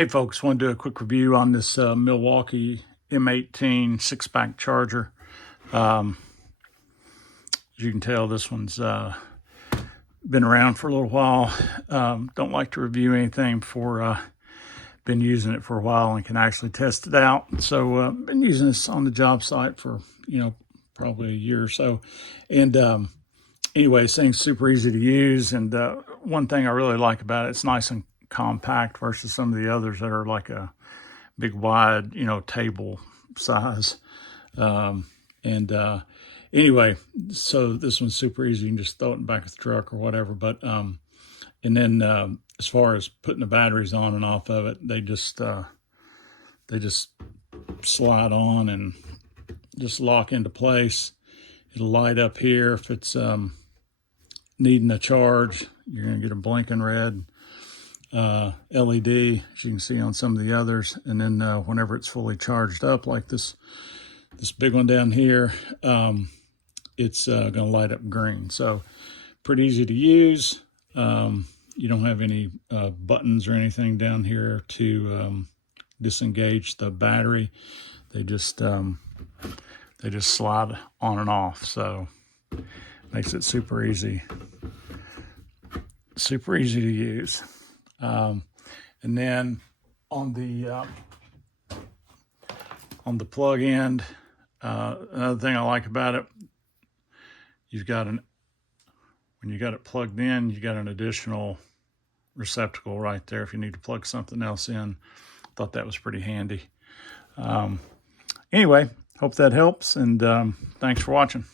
Hey folks, want to do a quick review on this Milwaukee M18 6-pack charger. As you can tell, this one's been around for a little while. Don't like to review anything before been using it for a while and can actually test it out. So been using this on the job site for, probably a year or so. And anyway, this thing's super easy to use. And one thing I really like about it, it's nice and compact versus some of the others that are like a big wide table size. Anyway, so this one's super easy. You can just throw it in the back of the truck or whatever. But and then as far as putting the batteries on and off of it, they just slide on and just lock into place. It'll light up here if it's needing a charge. You're gonna get a blinking red LED, as you can see on some of the others. And then whenever it's fully charged up, like this big one down here, it's going to light up green. So pretty easy to use. You don't have any buttons or anything down here to disengage the battery. They just slide on and off. So makes it super easy to use. And then on the plug end, another thing I like about it, when you got it plugged in, you got an additional receptacle right there if you need to plug something else in. Thought that was pretty handy. Anyway, hope that helps, and thanks for watching.